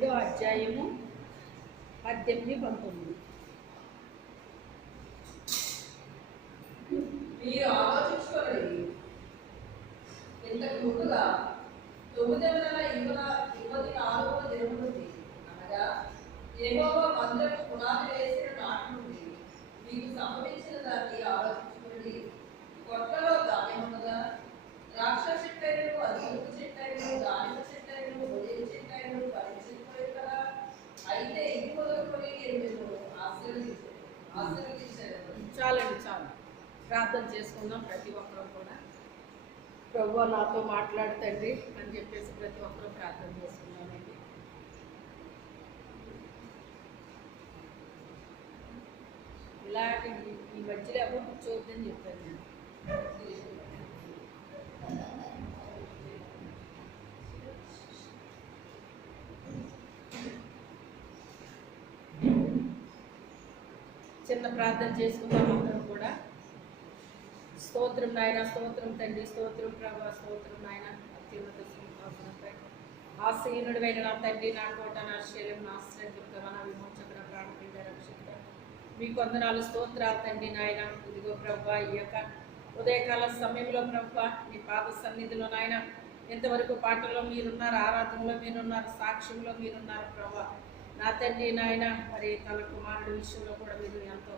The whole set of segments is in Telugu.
2వ అధ్యాయము 18-19. మీరు ఆలోచించుకోండి. ఇంతకు ముందుగా 924వ దినము నుండి, అనగా యెహోవా మందిరపు పునాది వేసిన నాటి నుండి మీకు సంభవించిన దాన్ని ఆలోచించుకోండి. కొట్టలో ధాన్యం ఉన్నదా? ద్రాక్ష చెట్టైనను, అరటి చెట్టైనను, దానిమ్మ చెట్టైనను, ఒలీవ చెట్టైనను ఫలించకపోయి కదా. అయితే ఇది మొదలుకొని నేను ఆశీర్వదించాను. చాలండి, చాలు. ప్రార్థన చేసుకుందాం ప్రతి ఒక్కరూ కూడా. ప్రభువా నాతో మాట్లాడుతండి అని చెప్పేసి ప్రతి ఒక్కరూ ప్రార్థన చేసుకుందామండి. ఇలాంటి ఈ మధ్యలో ఎవరు కూర్చోవద్దని చెప్పాను నేను. చిన్న ప్రార్థన చేసుకుందాం అందరం కూడా. స్తోత్రం నాయన, స్తోత్రం తండ్రి, స్తోత్రం ప్రభా, స్తోత్రం నాయన. అత్యున్నత సింహాసనంపై ఆసీనుడివైన నా తండ్రి, నా కోట, నా శైలం, నా ఆశ్రయదుర్గమ, నా విమోచకుడ, ప్రాణప్రియ రక్షకుడ, మీకు వందనాలు, స్తోత్రాలు తండ్రి నాయన. ఇదిగో ప్రభా, ఈ యొక్క ఉదయకాల సమయంలో ప్రభా మీ పాద సన్నిధిలో నాయన ఇంతవరకు పాటల్లో మీరున్నారు, ఆరాధనలో మీరున్నారు, సాక్ష్యంలో మీరున్నారు ప్రభా. నా తండ్రి నాయన, మరి తన కుమారుడు విషయంలో కూడా మీరు ఎంతో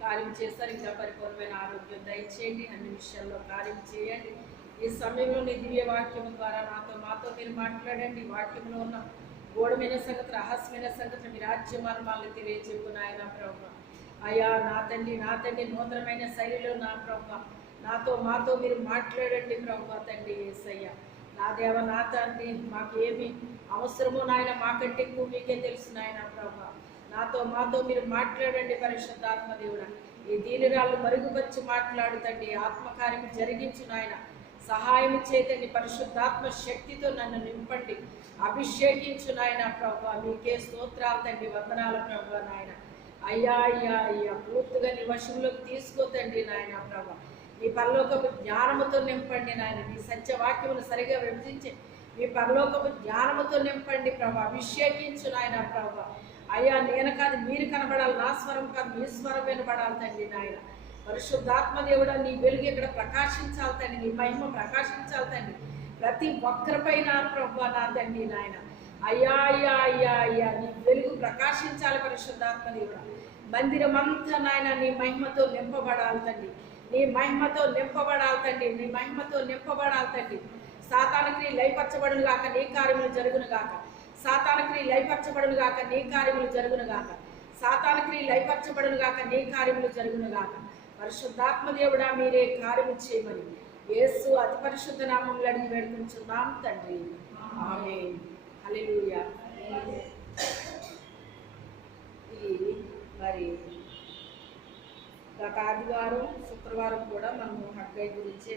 కార్యం చేస్తారు. ఇంకా పరిపూర్ణమైన ఆరోగ్యం దయచేయండి, అన్ని విషయాల్లో కార్యం చేయండి. ఈ సమయంలో నీ దివ్య వాక్యం ద్వారా మాతో మీరు మాట్లాడండి. వాక్యంలో ఉన్న గూఢమైన సంగతి, రహస్యమైన సంగతి, మీ రాజ్య మర్మాలను తెలియజెప్పు నాయన ప్రభు. అయ్యా నా తండ్రి నూతనమైన శైలిలో నా ప్రభు మాతో మీరు మాట్లాడండి ప్రభు. తండ్రి యేసయ్య, నా దేవ, నా తండ్రి, మాకేమి అవసరమో నాయన మాకంటే ఎక్కువ మీకే తెలుసు నాయన ప్రభు. మాతో మీరు మాట్లాడండి పరిశుద్ధాత్మ దేవుడా. ఈ దీనిరాళ్ళు మరుగుపరిచి మాట్లాడుతండి, ఆత్మకార్యం జరిగించు నాయన. సహాయం చేతండి, పరిశుద్ధాత్మ శక్తితో నన్ను నింపండి, అభిషేకించు నాయన ప్రభు. మీకే స్తోత్రాలు తండ్రి, వందనాల ప్రభు నాయన. అయ్యా పూర్తిగా నీ వశంలోకి తీసుకోతండి నాయన ప్రభు. నీ పరలోకపు జ్ఞానముతో నింపండి నాయన. నీ సత్యవాక్యమును సరిగా విభజించి మీ పరలోకపు జ్ఞానముతో నింపండి ప్రభు. అభిషేకించు నాయన ప్రభు. అయ్యా నేను కాదు మీరు కనబడాలి, నా స్వరం కాదు మీ స్వరం వినబడాలి తండ్రి నాయన. పరిశుద్ధాత్మ దేవుడా, నీ వెలుగు ఇక్కడ ప్రకాశించాలి తండ్రి, నీ మహిమ ప్రకాశించాలి తండ్రి ప్రతి ఒక్కరిపైన ప్రభు నా తండ్రి నాయన. అయ్యా నీ వెలుగు ప్రకాశించాలి పరిశుద్ధాత్మ దేవుడా. మందిరం అంతా నాయన నీ మహిమతో నింపబడాలి తండ్రి, నీ మహిమతో నింపబడాలి తండ్రి, నీ మహిమతో నింపబడాలి తండ్రి. సాతానికి లయపరచబడును గాక, నీ కార్యములు జరుగును గాక. సాతానికి లయపరచబడును గాక, నీ కార్యములు జరుగును గాక. సాతానికి లయపరచబడును గాక, నీ కార్యములు జరుగును గాక. పరిశుద్ధాత్మ దేవుడా, మీరే కార్యము చేయమని యేసు అతి పరిశుద్ధ నామములో అడిగి వేడుకుంటున్నాం తండ్రి, ఆమేన్. హల్లెలూయా. ఇది మరి గత ఆదివారం, శుక్రవారం కూడా మనము హగ్గై గురించి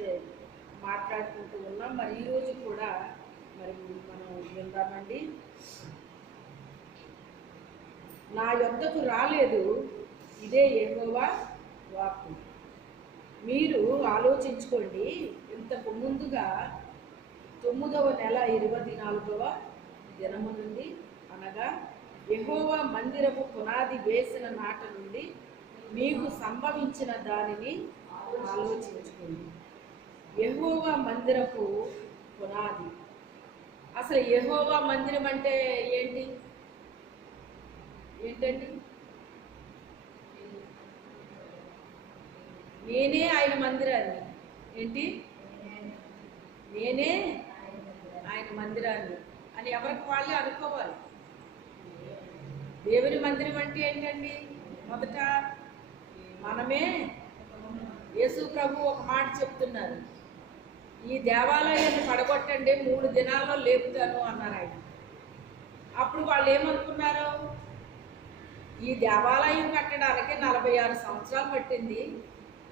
మాట్లాడుకుంటూ ఉన్నాం. మరి ఈరోజు కూడా మరి మనం విందామండి. నా యొద్దకు రాలేదు, ఇదే యెహోవా వాక్కు. మీరు ఆలోచించుకోండి, ఇంతకు ముందుగా 9వ నెల 24వ దినము నుండి, అనగా యెహోవా మందిరపు పునాది వేసిన నాట నుండి మీకు సంభవించిన దానిని ఆలోచించుకోండి. యెహోవా మందిరపు పునాది. అసలు యెహోవా మందిరం అంటే ఏంటండి? నేనే ఆయన మందిరాన్ని. ఏంటి? నేనే ఆయన మందిరాన్ని అని ఎవరికి వాళ్ళే అనుకోవాలి. దేవుని మందిరం అంటే ఏంటండి? మొదట మనమే. యేసు ప్రభు ఒక మాట చెప్తున్నారు, ఈ దేవాలయాన్ని పడగొట్టండి, 3 దినాల్లో లేపుతాను అన్నారు ఆయన. అప్పుడు వాళ్ళు ఏమనుకున్నారు? ఈ దేవాలయం కట్టడానికి 46 సంవత్సరాలు పట్టింది,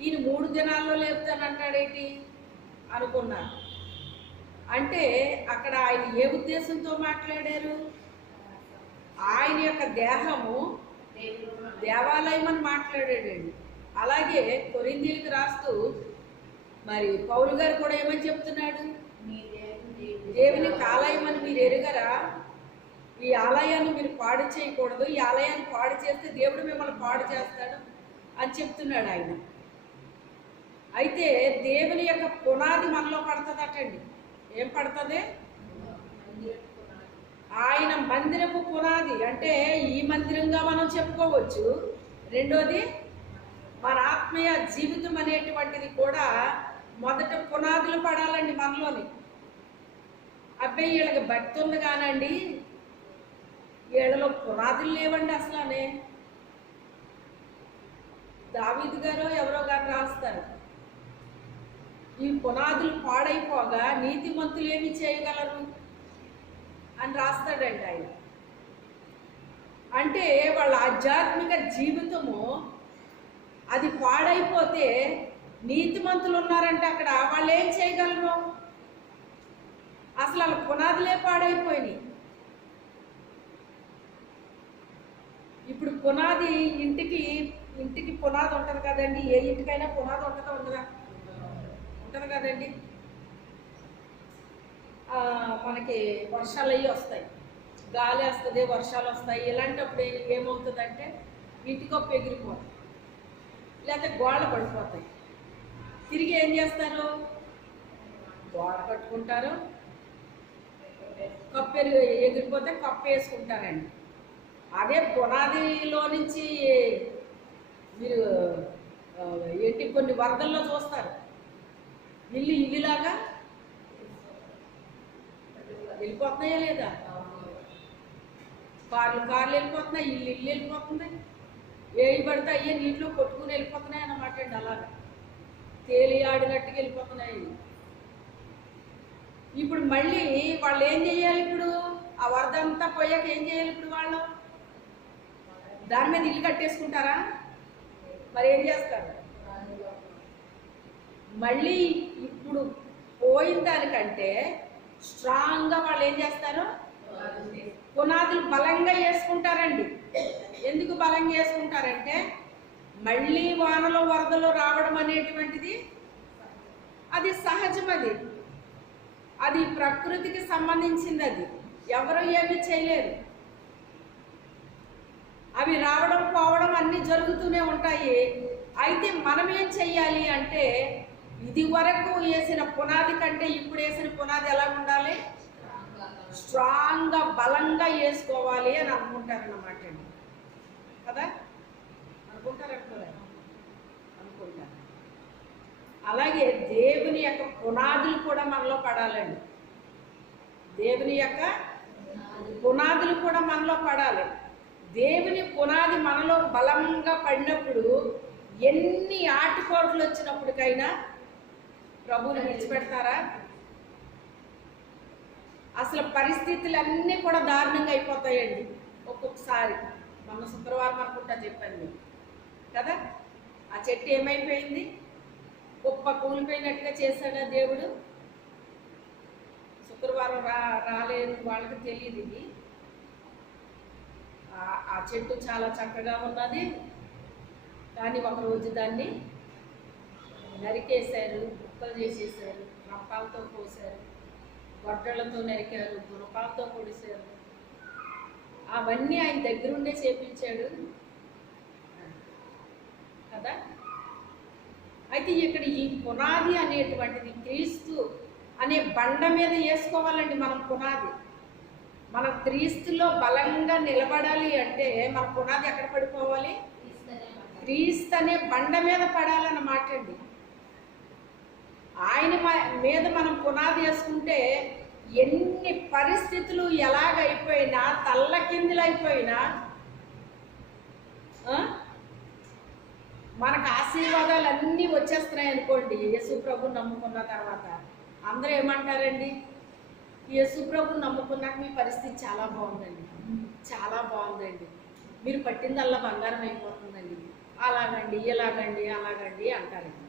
ఈయన 3 దినాల్లో లేపుతానంటాడేంటి అనుకున్నారు. అంటే అక్కడ ఆయన ఏ ఉద్దేశంతో మాట్లాడారు? ఆయన యొక్క దేహము దేవాలయం అని మాట్లాడాడండి. అలాగే కొరింథీయులకు రాస్తూ మరి పౌలు గారు కూడా ఏమని చెప్తున్నాడు? దేవుని ఆలయం అని మీరు ఎరుగరా? ఈ ఆలయాన్ని మీరు పాడు చేయకూడదు, ఈ ఆలయాన్ని పాడు చేస్తే దేవుడు మిమ్మల్ని పాడు చేస్తాడు అని చెప్తున్నాడు ఆయన. అయితే దేవుని యొక్క పునాది మనలో పడుతుందటండి. ఏం పడుతుంది? ఆయన మందిరపు పునాది. అంటే ఈ మందిరంగా మనం చెప్పుకోవచ్చు. రెండోది మన ఆత్మీయ జీవితం అనేటువంటిది కూడా మొదట పునాదులు పడాలండి మనలోని. అబ్బాయి వీళ్ళకి భక్తి ఉంది కానండి, వీళ్ళలో పునాదులు లేవండి అసలనే. దావీదు గారు ఎవరో గారు రాస్తారు, ఈ పునాదులు పాడైపోగా నీతిమంతులు ఏమి చేయగలరు అని రాస్తాడండి ఆయన. అంటే వాళ్ళ ఆధ్యాత్మిక జీవితము అది పాడైపోతే నీతిమంతులు ఉన్నారంటే అక్కడ వాళ్ళు ఏం చేయగలరు? అసలు వాళ్ళ పునాదులే పాడైపోయినాయి. ఇప్పుడు పునాది ఇంటికి పునాది ఉంటుంది కదండి. ఏ ఇంటికైనా పునాది ఉంటుందా ఉండదా? ఉంటుంది కదండి. మనకి వర్షాలు అయ్యి వస్తాయి, గాలి వస్తుంది, వర్షాలు వస్తాయి. ఇలాంటప్పుడు ఏమవుతుందంటే ఇంటికొప్పు ఎగిరిపోతుంది, లేకపోతే గోడ పడిపోతాయి. తిరిగి ఏం చేస్తారు? గోడ కట్టుకుంటారు, కప్పు ఎగిరిపోతే కప్పు వేసుకుంటారండి. అదే పునాదిలో నుంచి మీరు ఏంటి కొన్ని వరదల్లో చూస్తారు, ఇల్లులాగా వెళ్ళిపోతున్నాయా లేదా? కార్లు వెళ్ళిపోతున్నాయి, ఇల్లు వెళ్ళిపోతుంది. ఏవి పడితే అయ్యే నీటిలో కొట్టుకుని వెళ్ళిపోతున్నాయి అన్నమాట అండి. అలాగా తేలి ఆడినట్టుగా వెళ్ళిపోతున్నాయి. ఇప్పుడు మళ్ళీ వాళ్ళు ఏం చేయాలి? ఇప్పుడు ఆ వరద అంతా పోయాక ఏం చేయాలి? ఇప్పుడు వాళ్ళు దాని మీద ఇల్లు కట్టేసుకుంటారా? మరి ఏం చేస్తారు? మళ్ళీ ఇప్పుడు పోయిన దానికంటే స్ట్రాంగ్గా వాళ్ళు ఏం చేస్తారు? పునాదులు బలంగా వేసుకుంటారండి. ఎందుకు బలంగా వేసుకుంటారంటే మళ్ళీ వానలో వరదలు రావడం అనేటువంటిది అది సహజం. అది ప్రకృతికి సంబంధించింది. అది ఎవరు ఏమీ చేయలేరు. అవి రావడం పోవడం అన్నీ జరుగుతూనే ఉంటాయి. అయితే మనం ఏం చెయ్యాలి అంటే ఇది వరకు వేసిన పునాది కంటే ఇప్పుడు వేసిన పునాది ఎలా ఉండాలి? స్ట్రాంగ్గా బలంగా వేసుకోవాలి అని అనుకుంటారన్నమాట అండి. కదా? అనుకుంటారు. అలాగే దేవుని యొక్క పునాదులు కూడా మనలో పడాలండి. దేవుని యొక్క పునాదులు కూడా మనలో పడాలి. దేవుని పునాది మనలో బలంగా పడినప్పుడు ఎన్ని ఆటుపోట్లు వచ్చినప్పటికైనా ప్రభువుని విడిచిపెడతారా? అసలు పరిస్థితులన్నీ కూడా దారుణంగా అయిపోతాయండి ఒక్కొక్కసారి. మొన్న శుక్రవారం అనుకుంటా చెప్పాను మీకు కదా, ఆ చెట్టు ఏమైపోయింది? గొప్ప కూలిపోయినట్టుగా చేశాడా దేవుడు. శుక్రవారం రాలేదు, వాళ్ళకి తెలియదు ఇది. ఆ చెట్టు చాలా చక్కగా ఉన్నది, కానీ ఒకరోజు దాన్ని నరికేశారు, ముక్కలు చేసేసారు, రంపాలతో కోసారు, గొడ్డలతో నరికారు, గుణపాలతో పొడిశారు. అవన్నీ ఆయన దగ్గరుండే చేపించాడు కదా. అయితే ఇక్కడ ఈ పునాది అనేటువంటిది క్రీస్తు అనే బండ మీద వేసుకోవాలండి మనం పునాది. మనం క్రీస్తులో బలంగా నిలబడాలి అంటే మన పునాది ఎక్కడ పడిపోవాలి? క్రీస్తు అనే బండ మీద పడాలన్నమాట అండి. ఆయన మీద మనం పునాది వేసుకుంటే ఎన్ని పరిస్థితులు ఎలాగైపోయినా, తల్లకిందులైపోయినా మనకు ఆశీర్వాదాలు అన్నీ వచ్చేస్తున్నాయి అనుకోండి. యేసు ప్రభుని నమ్ముకున్న తర్వాత అందరూ ఏమంటారండి? యేసు ప్రభుని నమ్ముకున్నాక మీ పరిస్థితి చాలా బాగుందండి, చాలా బాగుందండి, మీరు పట్టిందల్లా బంగారం అయిపోతుందండి, అలాగండి ఇలాగండి అలాగండి అంటారండి.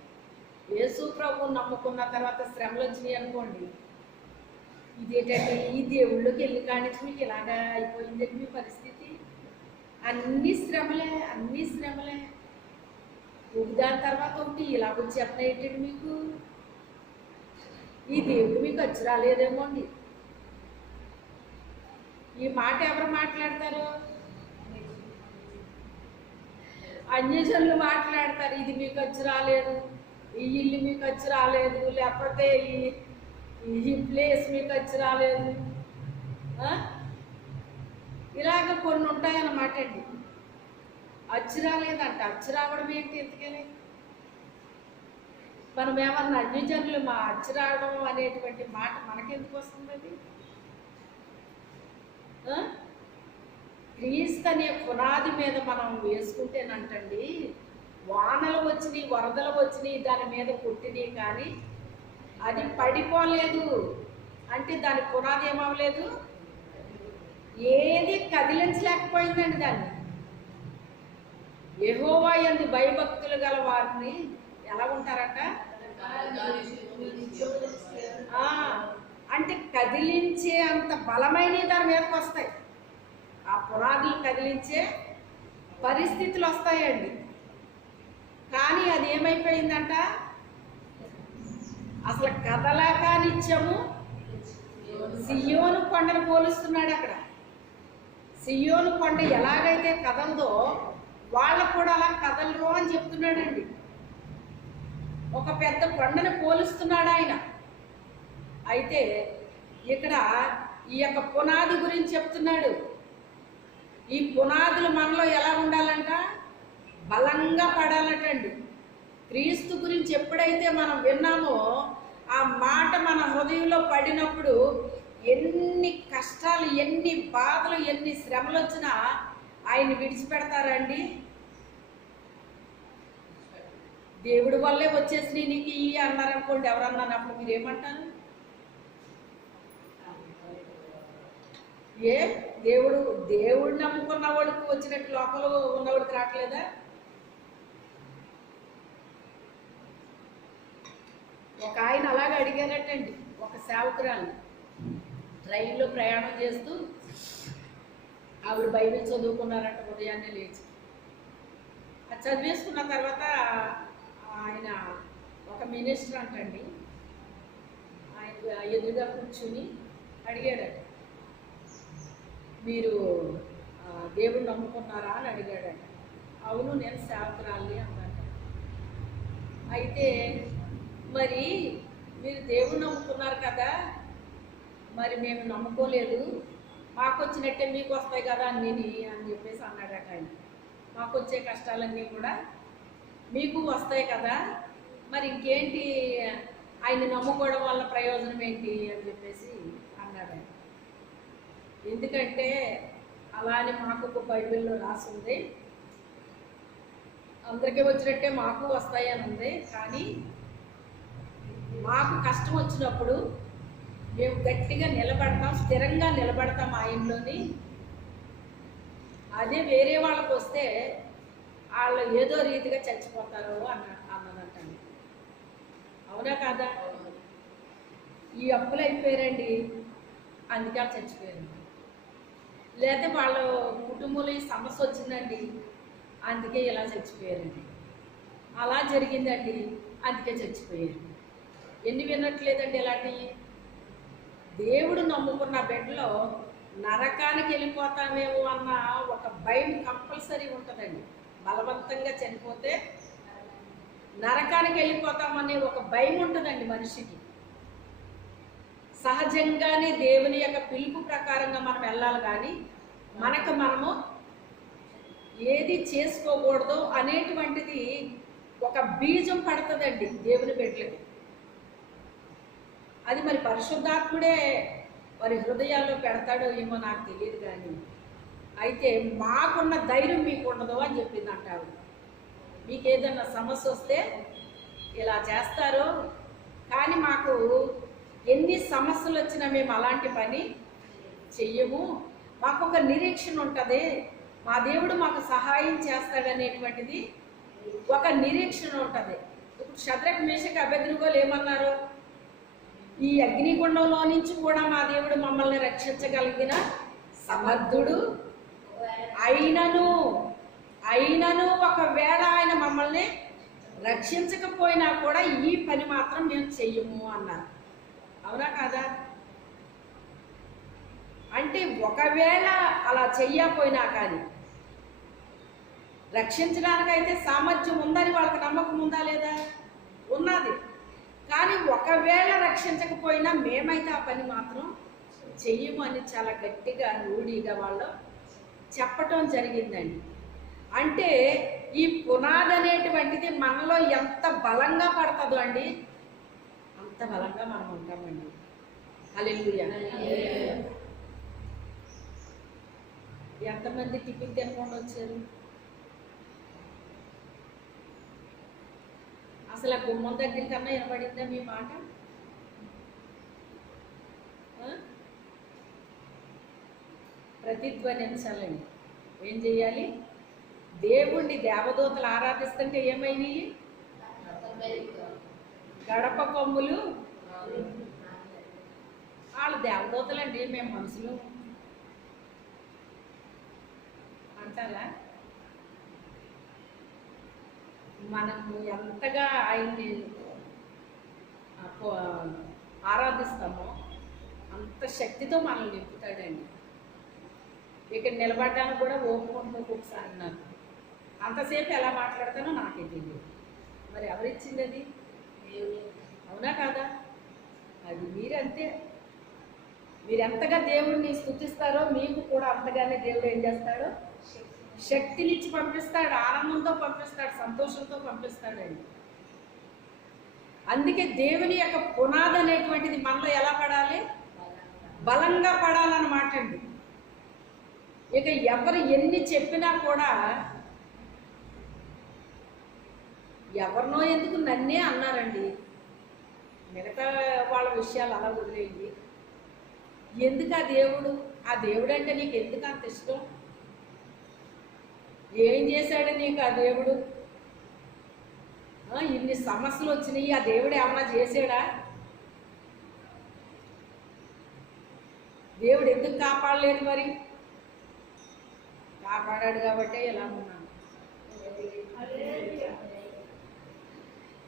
యేసు ప్రభుని నమ్ముకున్న తర్వాత శ్రమలు వచ్చినాయి అనుకోండి, ఇదేంటంటే ఈ దేవుళ్ళకి వెళ్ళి కానించి మీకు ఇలాగా అయిపోయిందండి మీ పరిస్థితి. అన్ని శ్రమలే. దాని తర్వాత ఒకటి ఇలాగ వచ్చేస్తున్నాయి ఏంటండి మీకు, ఈ దేవుడు మీకు వచ్చి రాలేదేమో అండి. ఈ మాట ఎవరు మాట్లాడతారు? అన్యజనులు మాట్లాడతారు. ఇది మీకు వచ్చి రాలేదు, ఈ ఇల్లు మీకు వచ్చి రాలేదు, లేకపోతే ఈ ప్లేస్ మీకు వచ్చి రాలేదు. ఇలాగ కొన్ని ఉంటాయన్నమాట అండి. అచ్చి రాలేదంట. అచ్చి రావడం ఏంటి? ఎందుకని మనం ఏమన్నా అన్యజనులు మా అచ్చి రావడం అనేటువంటి మాట మనకెందుకు వస్తుంది? అది క్రీస్తు అనే పునాది మీద మనం వేసుకుంటేనంటండి, వానలు వచ్చినాయి, వరదలు వచ్చినాయి, దాని మీద కొట్టినాయి, కానీ అది పడిపోలేదు. అంటే దాని పునాది ఏమవ్వలేదు, ఏది కదిలించలేకపోయిందండి దాన్ని. యెహోవా యందు భయభక్తులు గల వారిని ఎలా ఉంటారట? అంటే కదిలించే అంత బలమైనవి దాని మీదకి వస్తాయి. ఆ పునాదులు కదిలించే పరిస్థితులు వస్తాయండి. కానీ అది ఏమైపోయిందంట, అసలు కదలాక నిత్యము సియోను కొండను పోలుస్తున్నాడు అక్కడ. సియోను కొండ ఎలాగైతే కదలదో వాళ్ళకు కూడా అలా కదలరు అని చెప్తున్నాడండి. ఒక పెద్ద కొండను పోలుస్తున్నాడు ఆయన. అయితే ఇక్కడ ఈ యొక్క పునాది గురించి చెప్తున్నాడు. ఈ పునాదులు మనలో ఎలా ఉండాలంట? బలంగా పడాలటండి. క్రీస్తు గురించి ఎప్పుడైతే మనం విన్నామో ఆ మాట మన హృదయంలో పడినప్పుడు ఎన్ని కష్టాలు, ఎన్ని బాధలు, ఎన్ని శ్రమలు వచ్చినా ఆయన్ని విడిచిపెడతారండి? దేవుడి వల్లే వచ్చేసి నీకు ఈ అన్నారనుకోండి, ఎవరన్నా అప్పుడు మీరు ఏమంటారు? దేవుడు నమ్ముకున్న వాడికి వచ్చినట్టు లోపల ఉన్నవాడికి రావట్లేదా? ఒక ఆయన అలాగే అడిగారటండి, ఒక సేవకురాలు ట్రైన్లో ప్రయాణం చేస్తూ ఆవిడ బైబిల్ చదువుకున్నారట ఉదయాన్నే లేచి. అది చదివేసుకున్న తర్వాత ఆయన ఒక మినిస్టర్ అంటండి, ఆయన ఎదురుగా కూర్చుని అడిగాడట, మీరు దేవుడు నమ్ముకున్నారా అని అడిగాడట. అవును, నేను సేవకురాలి అన్నాడు. అయితే మరి మీరు దేవుడు నమ్ముకున్నారు కదా, మరి మేము నమ్ముకోలేదు, మాకు వచ్చినట్టే మీకు వస్తాయి కదా అన్నీ అని చెప్పేసి అన్నాడట ఆయన. మాకు వచ్చే కష్టాలన్నీ కూడా మీకు వస్తాయి కదా, మరి ఇంకేంటి ఆయన్ని నమ్ముకోవడం వల్ల ప్రయోజనం ఏంటి అని చెప్పేసి అన్నాడు ఆయన. ఎందుకంటే అలానే మాకు ఒక బైబిల్లో రాసింది, అందరికీ వచ్చినట్టే మాకు వస్తాయి అని ఉంది, కానీ మాకు కష్టం వచ్చినప్పుడు మేము గట్టిగా నిలబడతాం, స్థిరంగా నిలబడతాం ఆయనలోని. అదే వేరే వాళ్ళకు వస్తే వాళ్ళు ఏదో రీతిగా చచ్చిపోతారు అన్నదంటండి. అవునా కాదా? ఈ అప్పులు అయిపోయారండి, అందుకే వాళ్ళు చచ్చిపోయారు. లేదా వాళ్ళ కుటుంబంలో ఈ సమస్య వచ్చిందండి, అందుకే ఇలా చచ్చిపోయారండి. అలా జరిగిందండి, అందుకే చచ్చిపోయారు. ఎన్ని వినట్లేదండి ఇలాంటివి? దేవుడు నమ్ముకున్న బిడ్డలో నరకానికి వెళ్ళిపోతామేమో అన్న ఒక భయం కంపల్సరీ ఉంటుందండి. బలవంతంగా చనిపోతే నరకానికి వెళ్ళిపోతామనే ఒక భయం ఉంటుందండి మనిషికి. సహజంగానే దేవుని యొక్క పిలుపు ప్రకారంగా మనం వెళ్ళాలి, కానీ మనము ఏది చేసుకోకూడదు అనేటువంటిది ఒక బీజం పడుతుందండి దేవుని బిడ్డలకి. అది మరి పరిశుద్ధాత్ముడే వారి హృదయాల్లో పెడతాడో ఏమో నాకు తెలియదు, కానీ అయితే మాకున్న ధైర్యం మీకు ఉండదు అని చెప్పింది అంటారు. మీకు ఏదన్నా సమస్య వస్తే ఇలా చేస్తారు, కానీ మాకు ఎన్ని సమస్యలు వచ్చినా మేము అలాంటి పని చెయ్యము, మాకు ఒక నిరీక్షణ ఉంటుంది, మా దేవుడు మాకు సహాయం చేస్తాడనేటువంటిది ఒక నిరీక్షణ ఉంటుంది. ఇప్పుడు షద్రక్ మేషక్ అబేద్నెగోలు ఏమన్నారు? ఈ అగ్నిగుండంలో నుంచి కూడా మా దేవుడు మమ్మల్ని రక్షించగలిగిన సమర్థుడు, అయినను ఒకవేళ ఆయన మమ్మల్ని రక్షించకపోయినా కూడా ఈ పని మాత్రం మేము చెయ్యము అన్నారు. అవునా కాదా? అంటే ఒకవేళ అలా చెయ్యకపోయినా కానీ రక్షించడానికైతే సామర్థ్యం ఉందని వాళ్ళకి నమ్మకం ఉందా లేదా? ఉన్నది. కానీ ఒకవేళ రక్షించకపోయినా మేమైతే ఆ పని మాత్రం చెయ్యము అని చాలా గట్టిగా రూఢిగా వాళ్ళు చెప్పటం జరిగిందండి. అంటే ఈ పునాది అనేటువంటిది మనలో ఎంత బలంగా పడుతుందో అండి అంత బలంగా మనం ఉంటామండి. హల్లెలూయా. ఎంతమంది టిఫిన్ తినకుండా వచ్చారు? అసలు ఆ గుమ్మం దగ్గర కన్నా వినపడిందా మీ మాట? ప్రతిధ్వనించాలండి. ఏం చేయాలి? దేవుణ్ణి దేవదూతలు ఆరాధిస్తుంటే ఏమైనాయి? గడప కొమ్ములు. వాళ్ళు దేవదూతలండి, మేము మనుషులు అంటారా? మనము ఎంతగా ఆయన్ని ఆరాధిస్తామో అంత శక్తితో మనల్ని నింపుతాడండి. ఇక్కడ నిలబడ్డానికి కూడా ఓపుకుంటుంది ఒకసారి నాకు. అంతసేపు ఎలా మాట్లాడతానో నాకే తెలియదు. మరి ఎవరిచ్చింది అది? అవునా కాదా? అది మీరంతే. మీరు ఎంతగా దేవుడిని స్తుతిస్తారో మీకు కూడా అంతగానే దేవుడు ఏం చేస్తాడో శక్తినిచ్చి పంపిస్తాడు, ఆనందంతో పంపిస్తాడు, సంతోషంతో పంపిస్తాడండి. అందుకే దేవుని యొక్క పునాది అనేటువంటిది మనలో ఎలా పడాలి? బలంగా పడాలన్నమాట అండి. ఇక ఎవరు ఎన్ని చెప్పినా కూడా ఎవరినో ఎందుకు నన్నే అన్నారండి. మిగతా వాళ్ళ విషయాలు అలా వదిలేయండి. ఎందుకు ఆ దేవుడు అంటే నీకు ఎందుకు అంత ఇష్టం? ఏం చేశాడు నీకు ఆ దేవుడు? ఇన్ని సమస్యలు వచ్చినాయి, ఆ దేవుడు ఏమన్నా చేశాడా? దేవుడు ఎందుకు కాపాడలేదు? మరి కాపాడాడు కాబట్టే ఎలా ఉన్నాను.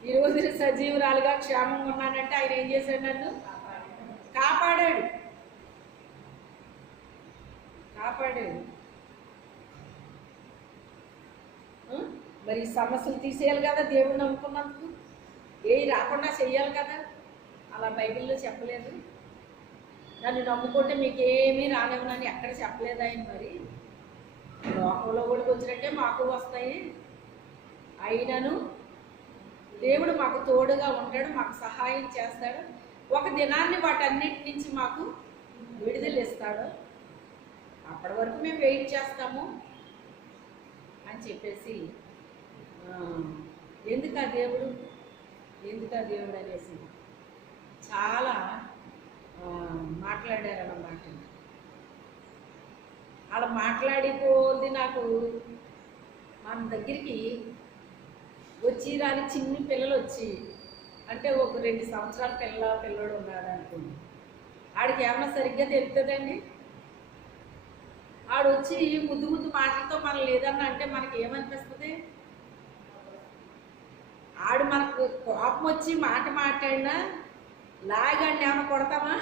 ఈరోజు సజీవురాలుగా క్షేమంగా ఉన్నానంటే ఆయన ఏం చేశాడు? నన్ను కాపాడాడు. మరి సమస్యలు తీసేయాలి కదా దేవుడు నమ్ముకున్నందుకు. ఏవి రాకుండా చెయ్యాలి కదా. అలా బైబిల్లో చెప్పలేదు. నన్ను నమ్ముకుంటే మీకు ఏమీ రానివ్వనని ఎక్కడ చెప్పలేదు ఆయన. మరి లోకంలో కూడా వచ్చినట్టే మాకు వస్తాయి. అయినను దేవుడు మాకు తోడుగా ఉంటాడు, మాకు సహాయం చేస్తాడు. ఒక దినాన్ని వాటన్నిటి నుంచి మాకు విడుదల ఇస్తాడు. అప్పటి వరకు మేము వెయిట్ చేస్తాము అని చెప్పేసి ఎందుకు ఆ దేవుడు అనేసి చాలా మాట్లాడారన్నమాట. అలా మాట్లాడిపోతే నాకు మన దగ్గరికి వచ్చి రాని చిన్ని పిల్లలు వచ్చి, అంటే ఒక 2 సంవత్సరాల పిల్లడు ఉన్నాడు అనుకోండి. ఆడికి ఏమన్నా సరిగ్గా తెలుస్తుందండి? ఆడు వచ్చి ముద్దు మాటలతో మనం లేదన్నా అంటే మనకి ఏమనిపిస్తుంది? ఆడు మనకు కోపం వచ్చి మాట మాట్లాడినా లాగండి ఏమన్నా కొడతామా?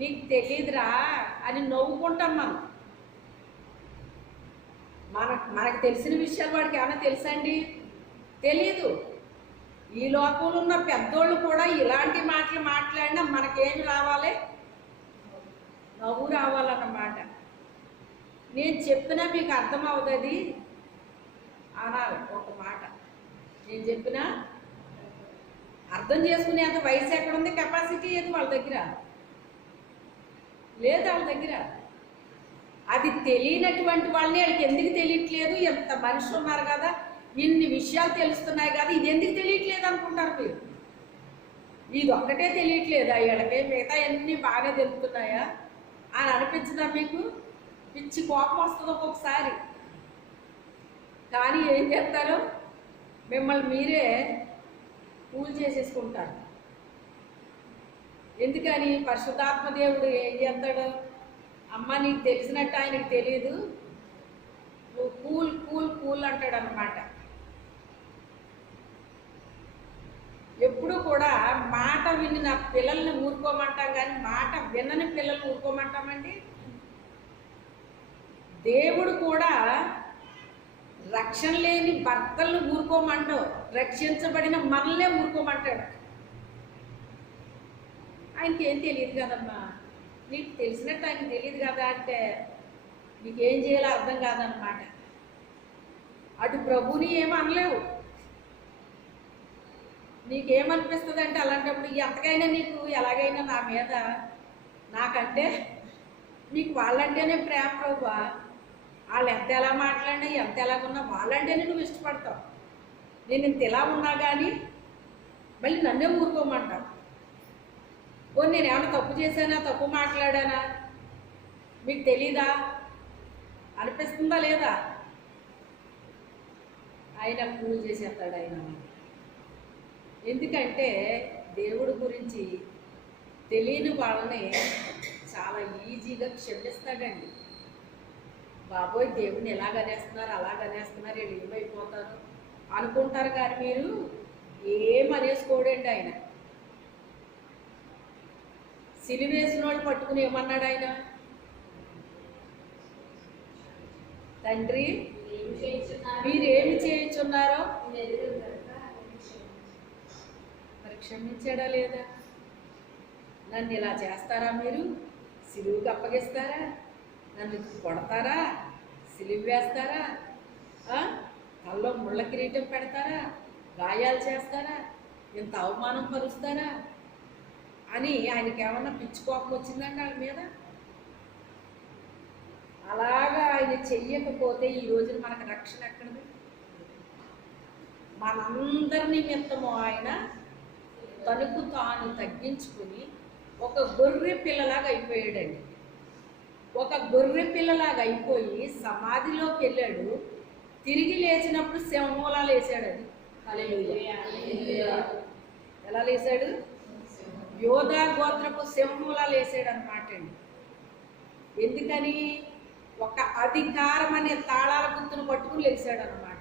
నీకు తెలియదురా అని నవ్వుకుంటాం మనం. మనకు తెలిసిన విషయాలు వాడికి ఏమైనా తెలుసండి? తెలియదు. ఈ లోకంలో ఉన్న పెద్దోళ్ళు కూడా ఇలాంటి మాటలు మాట్లాడినా మనకేమి రావాలి? నవ్వు రావాలన్నమాట. నేను చెప్పినా మీకు అర్థమవుతుంది అనాలి. ఒక మాట నేను చెప్పినా అర్థం చేసుకునేంత వయసు ఎక్కడుంది? కెపాసిటీ ఏది వాళ్ళ దగ్గర లేదు. వాళ్ళ దగ్గర అది తెలియనటువంటి వాళ్ళని వాళ్ళకి ఎందుకు తెలియట్లేదు? ఎంత మనుషులు ఉన్నారు కదా, ఇన్ని విషయాలు తెలుస్తున్నాయి కదా, ఇది ఎందుకు తెలియట్లేదు అనుకుంటారు మీరు. ఇది ఒక్కటే తెలియట్లేదా వీళ్ళకి? మిగతా ఎన్ని బాగా తెలుపుతున్నాయా అని అనిపించదా మీకు? పిచ్చి కోపం వస్తుంది ఒక్కొక్కసారి. కానీ ఏం చేస్తారు? మిమ్మల్ని మీరే పూజ చేసేసుకుంటారు. ఎందుకని? పరిశుద్ధాత్మ దేవుడు ఏం చేస్తాడు? అమ్మ నీకు తెలిసినట్టు ఆయనకి తెలియదు, నువ్వు కూల్ కూల్ కూల్ అంటాడు అన్నమాట. ఎప్పుడు కూడా మాట విని నా పిల్లల్ని ఊరుకోమంటాం, కానీ మాట వినని పిల్లల్ని ఊరుకోమంటామండి. దేవుడు కూడా రక్షణ లేని భర్తలను ఊరుకోమంటావు, రక్షించబడిన మనల్నే ఊరుకోమంటాడు. ఆయనకి ఏం తెలియదు కదమ్మా, నీకు తెలిసినట్టు ఆయనకి తెలియదు కదా అంటే నీకేం చేయాలో అర్థం కాదన్నమాట. అటు ప్రభుని ఏమనలేవు. నీకేమనిపిస్తుంది అంటే అలాంటప్పుడు ఎంతకైనా నీకు ఎలాగైనా నా మీద నాకంటే నీకు వాళ్ళంటేనే ప్రేమ ప్రభువా, వాళ్ళు ఎంత ఎలా మాట్లాడినా ఎంత ఎలాగున్నా వాళ్ళంటేనే నువ్వు ఇష్టపడతావు. నేను ఇంత ఎలా ఉన్నా కానీ మళ్ళీ నన్నే ఊరుకోమంటావు. పోనీ నేను ఏమైనా తప్పు చేశానా, తప్పు మాట్లాడానా మీకు తెలీదా అనిపిస్తుందా లేదా? ఆయన ప్రూవ్ చేసేస్తాడు ఆయన. ఎందుకంటే దేవుడి గురించి తెలియని వాళ్ళని చాలా ఈజీగా క్షమిస్తాడండి. బాబోయ్ దేవుడిని ఎలాగనేస్తున్నారు అలాగనేస్తున్నారు వీళ్ళు ఏమైపోతారు అనుకుంటారు, కానీ మీరు ఏమనేసుకోడండి ఆయన. సిలువేసిన వాళ్ళు పట్టుకుని ఏమన్నాడు ఆయన? తండ్రి మీరు ఏమి చేయించున్నారో మరి క్షమించాడా లేదా? నన్ను ఇలా చేస్తారా, మీరు సిలువుకి అప్పగిస్తారా, నన్ను కొడతారా, సిలువు వేస్తారా, కళ్ళలో ముళ్ళ కిరీటం పెడతారా, గాయాలు చేస్తారా, ఇంత అవమానం పరుస్తారా అని ఆయనకి ఏమన్నా పిచ్చి కోపం వచ్చిందండి వాళ్ళ మీద? అలాగా ఆయన చెయ్యకపోతే ఈ రోజున మనకు రక్షణ ఎక్కడది? మనందరి నిమిత్తము ఆయన తనకు తాను తగ్గించుకుని ఒక గొర్రె పిల్లలాగా అయిపోయాడండి. ఒక గొర్రె పిల్లలాగా అయిపోయి సమాధిలోకి వెళ్ళాడు. తిరిగి లేచినప్పుడు సింహమూలాలు వేసాడు. అది హల్లెలూయా. ఎలా లేచాడు? యోధా గోత్రపు సింహమూలాలు వేసాడు అనమాట అండి. ఎందుకని? ఒక అధికారం అనే తాళాల గుర్తును పట్టుకుని లేచాడు అనమాట.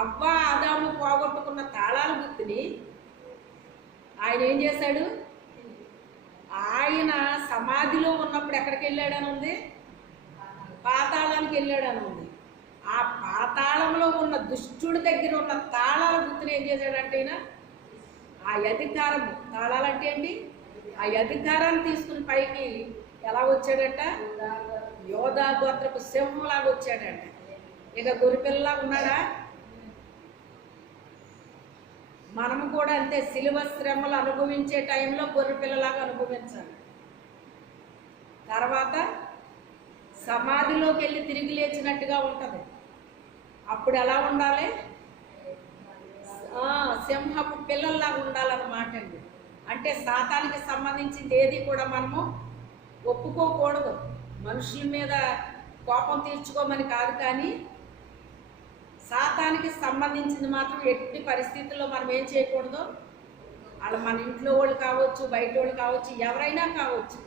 అవ్వ ఆదాము పోగొట్టుకున్న తాళాల గుర్తుని ఆయన ఏం చేశాడు? ఆయన సమాధిలో ఉన్నప్పుడు ఎక్కడికి వెళ్ళాడని ఉంది? పాతాళానికి వెళ్ళాడని ఉంది. ఆ పాతాళంలో ఉన్న దుష్టుడి దగ్గర ఉన్న తాళాల గుర్తుని ఏం చేశాడంటే ఆయన ఆ అధికారం, తాళాలంటే ఏంటి? ఆ అధికారాన్ని తీసుకుని పైకి ఎలా వచ్చాడంట? యోధా గోత్రపు సింహంలాగా వచ్చాడంట. ఇక గొర్రెపిల్లలా ఉన్నాడా? మనము కూడా అంతే, సిలువ శ్రమలు అనుభవించే టైంలో గొర్రెపిల్లలాగా అనుభవించాలి. తర్వాత సమాధిలోకి వెళ్ళి తిరిగి లేచినట్టుగా ఉంటుంది. అప్పుడు ఎలా ఉండాలి? సింహపు పిల్లల్లాగా ఉండాలన్నమాట అండి. అంటే సాతానికి సంబంధించింది ఏది కూడా మనము ఒప్పుకోకూడదు. మనుషుల మీద కోపం తీర్చుకోమని కాదు, కానీ సాతానికి సంబంధించింది మాత్రం ఎట్టి పరిస్థితుల్లో మనం ఏం చేయకూడదు. అలా మన ఇంట్లో వాళ్ళు కావచ్చు, బయట వాళ్ళు కావచ్చు, ఎవరైనా కావచ్చు,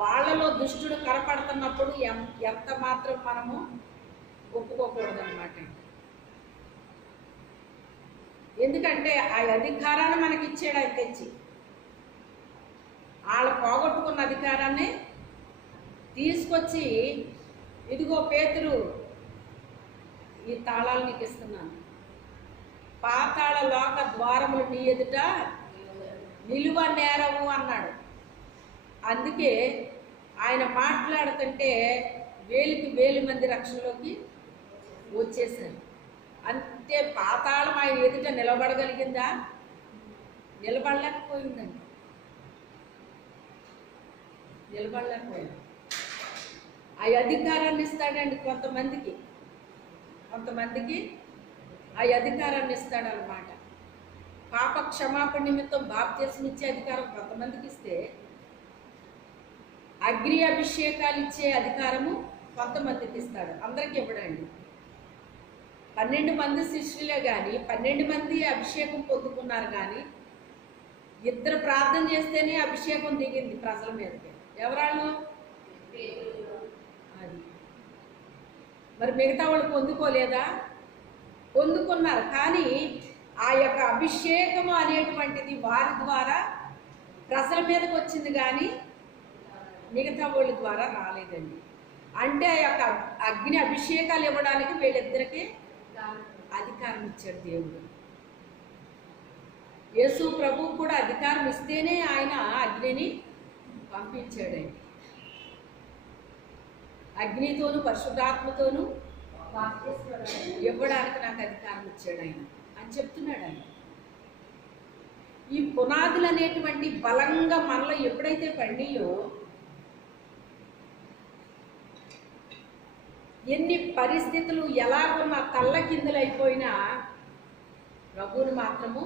వాళ్ళలో దుష్టుడు కనపడుతున్నప్పుడు ఎంత మాత్రం మనము ఒప్పుకోకూడదు అనమాట. ఎందుకంటే ఆ అధికారాన్ని మనకి ఇచ్చాడు ఆయన తెచ్చి. వాళ్ళు పోగొట్టుకున్న అధికారాన్ని తీసుకొచ్చి, ఇదిగో పేతురు ఈ తాళాలు నీకు ఇస్తున్నాను, పాతాళ లోక ద్వారములు నీ ఎదుట నిలువ నేరము అన్నాడు. అందుకే ఆయన మాట్లాడుతుంటే వేలికి వేలు మంది రక్షణలోకి వచ్చేసారు. అంతే, పాతాళం ఆయన ఎదుట నిలబడగలిగిందా? నిలబడలేకపోయిందండి. నిలబడలేకపోయింది. ఆ అధికారాన్ని ఇస్తాడండి కొంతమందికి ఆ అధికారాన్ని ఇస్తాడనమాట. పాప క్షమాపణ నిమిత్తం బాప్తిస్మం ఇచ్చే అధికారం కొంతమందికి ఇస్తే, అగ్ని అభిషేకాలు ఇచ్చే అధికారము కొంతమందికి ఇస్తాడు. అందరికి ఇవ్వడండి. 12 మంది శిష్యులే కానీ 12 మంది అభిషేకం పొందుకున్నారు, కానీ 2 ప్రార్థన చేస్తేనే అభిషేకం దిగింది ప్రజల మీదకి. ఎవరాళ్ళు? అది మరి మిగతా వాళ్ళు పొందుకోలేదా? పొందుకున్నారు. కానీ ఆ యొక్క అభిషేకము అనేటువంటిది వారి ద్వారా ప్రజల మీదకి వచ్చింది కానీ మిగతా వాళ్ళ ద్వారా రాలేదండి. అంటే ఆ యొక్క అగ్ని అభిషేకాలు ఇవ్వడానికి వీళ్ళిద్దరికీ అధికారం ఇచ్చాడు దేవుడు. యేసు ప్రభువు కూడా అధికారం ఇస్తేనే ఆయన అగ్నిని పంపించాడండి. అగ్నితోనూ పరిశుద్ధాత్మతోనూ ఇవ్వడానికి నాకు అధికారం ఇచ్చాడు ఆయన అని చెప్తున్నాడు ఆయన. ఈ పునాదులు అనేటువంటి బలంగా మనలో ఎప్పుడైతే పడినాయో, ఎన్ని పరిస్థితులు ఎలాగున్నా తల్లకిందులైపోయినా ప్రభువుని మాత్రము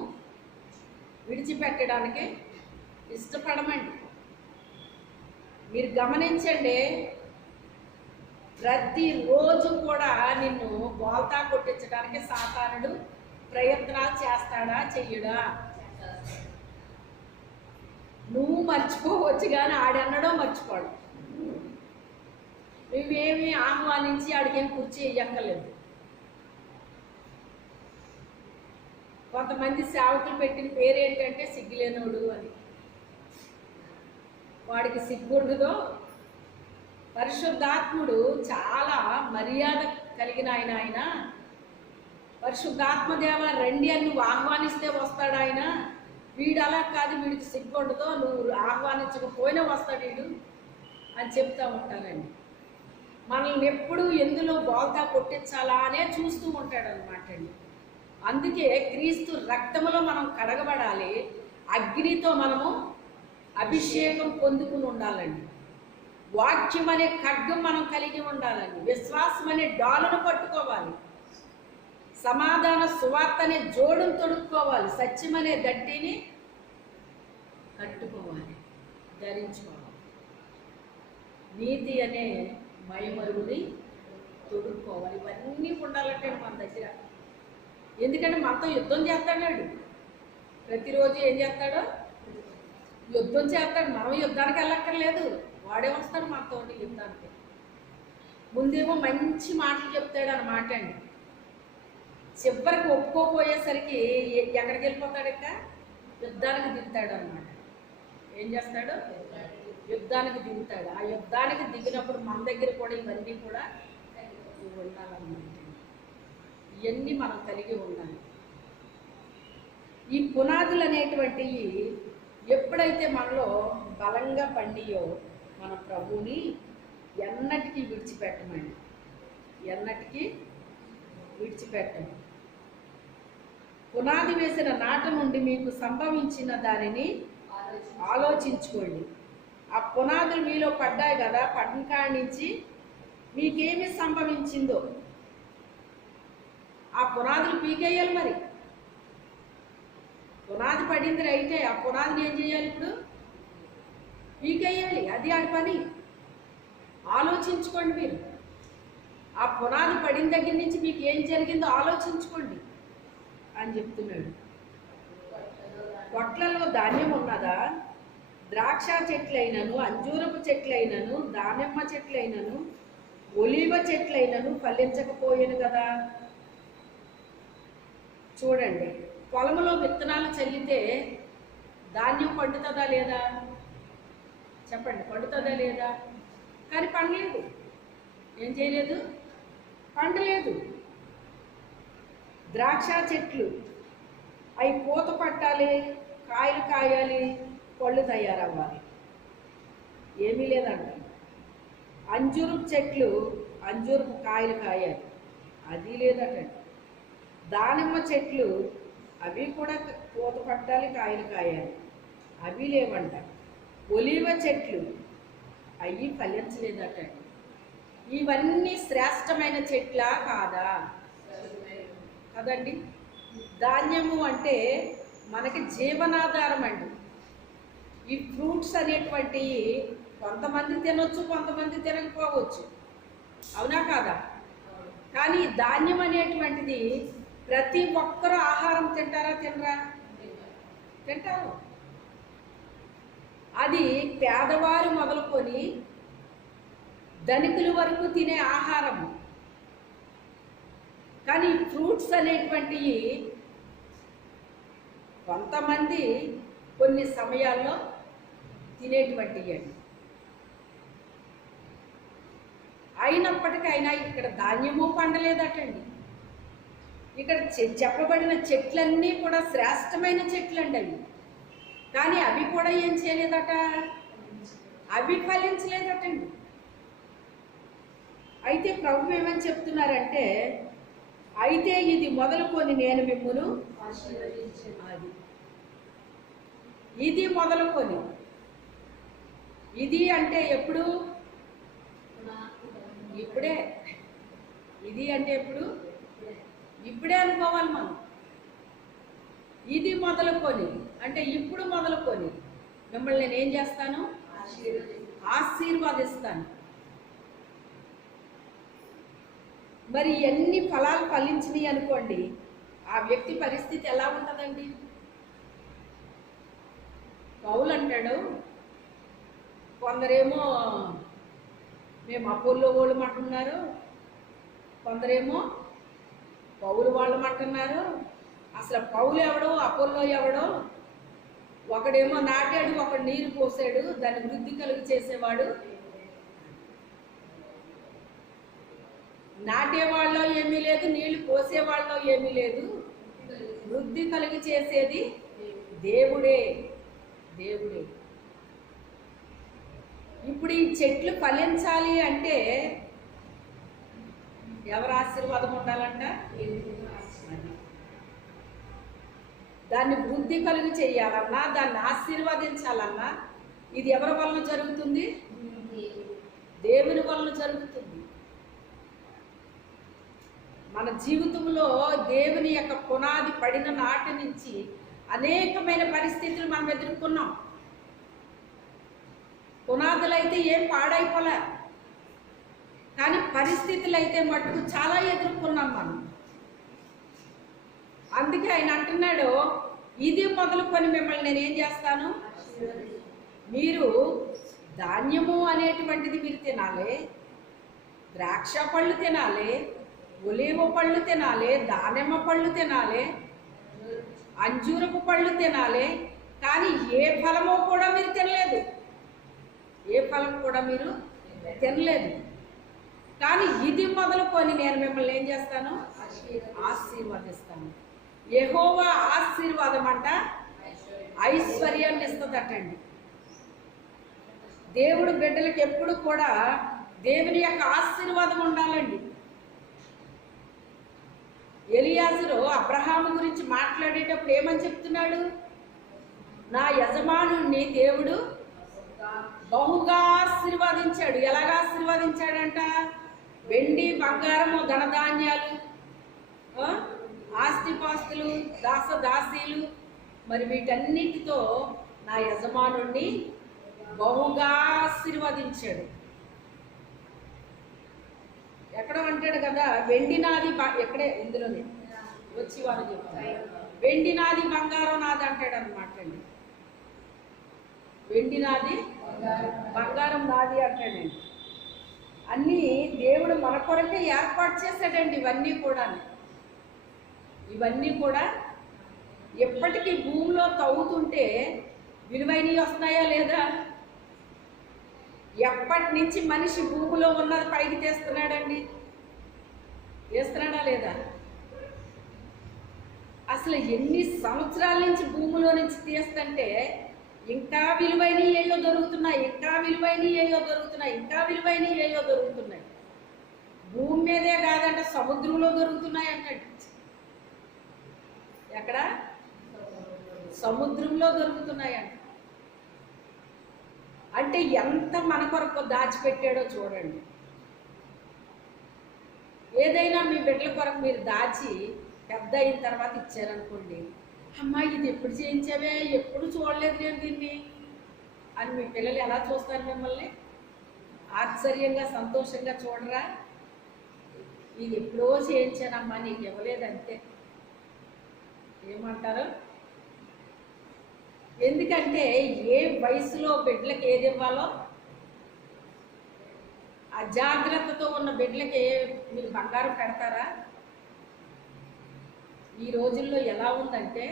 విడిచిపెట్టడానికి ఇష్టపడమండి. మీరు గమనించండి, ప్రతిరోజు కూడా నిన్ను బోల్తా కొట్టించడానికి సాతానుడు ప్రయత్నాలు చేస్తాడా చెయ్యడా? నువ్వు మర్చిపోవచ్చు కానీ ఆడన్నడో మర్చిపోడు. నువ్వేమి ఆహ్వానించి ఆడికేం కుర్చీ వేయక్కర్లేదు. కొంతమంది సేవకులు పెట్టిన పేరు ఏంటంటే సిగ్గులేనోడు అని. వాడికి సిగ్గుండదో. పరిశుద్ధాత్ముడు చాలా మర్యాద కలిగిన ఆయన. పరిశుద్ధాత్మదేవ రండి అని నువ్వు ఆహ్వానిస్తే వస్తాడు ఆయన. వీడు అలా కాదు, వీడికి సిగ్గుండదో, నువ్వు ఆహ్వానించకపోయినా వస్తాడు వీడు అని చెప్తూ ఉంటారండి. మనల్ని ఎప్పుడు ఎందులో బోల్తా కొట్టించాలా అనే చూస్తూ ఉంటాడు అనమాట అండి. అందుకే క్రీస్తు రక్తములో మనం కడగబడాలి. అగ్నితో మనము అభిషేకం పొందుకుని ఉండాలండి. వాక్యం అనే ఖడ్గం మనం కలిగి ఉండాలండి. విశ్వాసం అనే డాలును పట్టుకోవాలి. సమాధాన సువార్త అనే జోడును తొడుక్కోవాలి. సత్యం అనే దట్టిని కట్టుకోవాలి, ధరించుకోవాలి. నీతి అనే మయమరుని తొడుక్కోవాలి. ఇవన్నీ ఉండాలంటే మన దగ్గర. ఎందుకంటే మనతో యుద్ధం చేస్తాడు. ప్రతిరోజు ఏం చేస్తాడో యుద్ధం చేస్తాడు. మనం యుద్ధానికి వెళ్ళక్కర్లేదు, వాడే వస్తాడు మనతో యుద్ధానికి. ముందేమో మంచి మాటలు చెప్తాడు అన్నమాట అండి. చివరికి ఒప్పుకోపోయేసరికి ఎక్కడికి వెళ్ళిపోతాడు? ఇక యుద్ధానికి దిగుతాడు అన్నమాట. ఏం చేస్తాడు? యుద్ధానికి దిగుతాడు. ఆ యుద్ధానికి దిగినప్పుడు మన దగ్గర కూడా ఇవన్నీ కూడా ఉండాలన్నమాట. ఇవన్నీ మనం కలిగి ఉండాలి. ఈ పునాదులు అనేటువంటివి ఎప్పుడైతే మనలో బలంగా పండియో మన ప్రభువుని ఎన్నటికీ విడిచిపెట్టమండి. ఎన్నటికీ విడిచిపెట్టండి. పునాది వేసిన నాట నుండి మీకు సంభవించిన దానిని ఆలోచించుకోండి. ఆ పునాదులు మీలో పడ్డాయి కదా, పడిన కాడి నుంచి మీకేమి సంభవించిందో ఆ పునాదులు పీకేయాలి. మరి పునాది పడింది రైతే, ఆ పునాదిని ఏం చేయాలి? ఇప్పుడు పీకేయాలి. అది ఆడి పని. ఆలోచించుకోండి. మీరు ఆ పునాది పడిన దగ్గర నుంచి మీకు ఏం జరిగిందో ఆలోచించుకోండి అని చెప్తున్నాడు. కొట్లలో ధాన్యం ఉన్నదా? ద్రాక్ష చెట్లైనను, అంజూరపు చెట్లైనను, దానిమ్మ చెట్లైనను, ఒలీవ చెట్లైనను ఫలించకపోయాను కదా. చూడండి, పొలంలో విత్తనాలు చల్లితే ధాన్యం పండుతుందా లేదా? చెప్పండి, పండుతుందా లేదా? కానీ పండలేదు. ఏం చేయలేదు? పండలేదు. ద్రాక్ష చెట్లు అవి పూత పట్టాలి, కాయలు కాయాలి, పళ్ళు తయారవ్వాలి. ఏమీ లేదంట. అంజూరపు చెట్లు అంజూరపు కాయలు కాయాలి, అది లేదట. దానిమ్మ చెట్లు అవి కూడా పూత పట్టాలి, కాయలు కాయాలి, అవి లేవంట. ఒలీవ చెట్లు అవి ఫలించలేదట. ఇవన్నీ శ్రేష్టమైన చెట్లా కాదా? కదండి. ధాన్యము అంటే మనకి జీవనాధారం అండి. ఈ ఫ్రూట్స్ అనేటువంటివి కొంతమంది తినొచ్చు, కొంతమంది తినకపోవచ్చు. అవునా కాదా? కానీ ధాన్యం అనేటువంటిది ప్రతి ఒక్కరూ ఆహారం తింటారా? తినరా? తింటారు. అది పేదవారు మొదలుకొని ధనికుల వరకు తినే ఆహారము. కానీ ఫ్రూట్స్ అనేటువంటివి కొంతమంది కొన్ని సమయాల్లో తినేటువంటివి అండి. అయినప్పటికైనా ఇక్కడ ధాన్యము పండలేదటండి. ఇక్కడ చెప్పబడిన చెట్లన్నీ కూడా శ్రేష్టమైన చెట్లండి అవి. కానీ అవి కూడా ఏం చేయలేదట, అవి ఫలించలేదటండి. అయితే ప్రభు ఏమని చెప్తున్నారంటే, అయితే ఇది మొదలుకొని నేను మిమ్మును అది ఇది మొదలుకొని, ఇది అంటే ఎప్పుడు, ఇప్పుడే. ఇది అంటే ఎప్పుడు, ఇప్పుడే అనుకోవాలి మనం. ఇది మొదలుకొని అంటే ఇప్పుడు మొదలుకొని మిమ్మల్ని నేను ఏం చేస్తాను, ఆశీర్వాదిస్తాను. మరి ఎన్ని ఫలాలు ఫలించినాయి అనుకోండి, ఆ వ్యక్తి పరిస్థితి ఎలా ఉంటుందండి? పౌలు అంటాడు, కొందరేమో మేము అపోల్లో వాళ్ళు అంటున్నారు, కొందరేమో పౌలు వాళ్ళు అంటున్నారు. అసలు పౌలు ఎవడో అపోల్లో ఎవడో, ఒకడేమో నాటాడు, ఒకడు నీరు పోసాడు, దాన్ని వృద్ధి కలుగు చేసేవాడు. నాటేవాళ్ళలో ఏమీ లేదు, నీళ్లు పోసేవాళ్ళలో ఏమీ లేదు, వృద్ధి కలిగి చేసేది దేవుడే. దేవుడే. ఇప్పుడు ఈ చెట్లు ఫలించాలి అంటే ఎవరు ఆశీర్వాదం ఉండాలంట? దాన్ని వృద్ధి కలుగు చేయాలన్నా, దాన్ని ఆశీర్వదించాలన్నా ఇది ఎవరి వలన జరుగుతుంది? దేవుని వలన జరుగుతుంది. మన జీవితంలో దేవుని యొక్క పునాది పడిన నాటి నుంచి అనేకమైన పరిస్థితులు మనం ఎదుర్కొన్నాం. పునాదులు అయితే ఏం పాడైపోలే, కానీ పరిస్థితులు అయితే మటుకు చాలా ఎదుర్కొన్నాం మనం. అందుకే ఆయన అంటున్నాడు, ఇది మొదలుకొని మిమ్మల్ని నేనేం చేస్తాను, మీరు ధాన్యము అనేటువంటిది మీరు తినాలి, ద్రాక్ష పళ్ళు తినాలి, ఒలీవ పళ్ళు తినాలి, దానిమ్మ పళ్ళు తినాలి, అంజూరపు పళ్ళు తినాలి. కానీ ఏ ఫలమో కూడా మీరు తినలేదు, ఏ ఫలం కూడా మీరు తినలేదు. కానీ ఇది మొదలుకొని నేను మిమ్మల్ని ఏం చేస్తాను, ఆశీర్వదిస్తాను. యెహోవా ఆశీర్వాదం అంట ఐశ్వర్యాన్ని ఇస్తుందటండి. దేవుడు బిడ్డలకు ఎప్పుడు కూడా దేవుని యొక్క ఆశీర్వాదం ఉండాలండి. ఎలియాజరు అబ్రహాము గురించి మాట్లాడేటప్పుడు ఏమని చెప్తున్నాడు? నా యజమానుణ్ణి దేవుడు బహుగా ఆశీర్వదించాడు. ఎలాగా ఆశీర్వదించాడంట? వెండి బంగారము ధనధాన్యాలు, ఆస్తిపాస్తులు, దాసదాసీలు, మరి వీటన్నిటితో నా యజమానుణ్ణి బహుగా ఆశీర్వదించాడు. ఎక్కడ అంటాడు కదా, వెండి నాది, ఎక్కడే ఇందులోనే వచ్చి వారు చెప్తారు, వెండి నాది బంగారం నాది అంటాడు అనమాట అండి. వెండి నాది బంగారం నాది అంటాడండి. అన్నీ దేవుడు మన కొరకే ఏర్పాటు చేశాడండి. ఇవన్నీ కూడా ఎప్పటికీ భూమిలో తవ్వుతుంటే విలువైనవి వస్తున్నాయా లేదా? ఎప్పటి నుంచి మనిషి భూమిలో ఉన్నది పైకి తీస్తున్నాడండి, తీస్తున్నాడా లేదా? అసలు ఎన్ని సంవత్సరాల నుంచి భూమిలో నుంచి తీస్తుంటే ఇంకా విలువైనవి ఏయో దొరుకుతున్నాయి, ఇంకా విలువైనవి ఏయో దొరుకుతున్నాయి, ఇంకా విలువైనవి ఏయో దొరుకుతున్నాయి. భూమి మీదే కాదంట, సముద్రంలో దొరుకుతున్నాయి అన్నట్టు. ఎక్కడ? సముద్రంలో దొరుకుతున్నాయంట. అంటే ఎంత మన కొరకు దాచిపెట్టాడో చూడండి. ఏదైనా మీ బిడ్డల కొరకు మీరు దాచి పెద్ద అయిన తర్వాత ఇచ్చారనుకోండి, అమ్మా ఇది ఎప్పుడు చేయించావే, ఎప్పుడు చూడలేదు నేను దీన్ని అని మీ పిల్లలు ఎలా చూస్తారు? మిమ్మల్ని ఆశ్చర్యంగా సంతోషంగా చూడరా? ఇది ఎప్పుడో చేయించానమ్మా, నీకు ఇవ్వలేదు అంతే. ఏమంటారు? ఎందుకంటే ఏ వయసులో బిడ్డలకి ఏది ఇవ్వాలో, అజాగ్రత్తతో ఉన్న బిడ్డలకి మీరు బంగారం పెడతారా? ఈ రోజుల్లో ఎలా ఉందంటే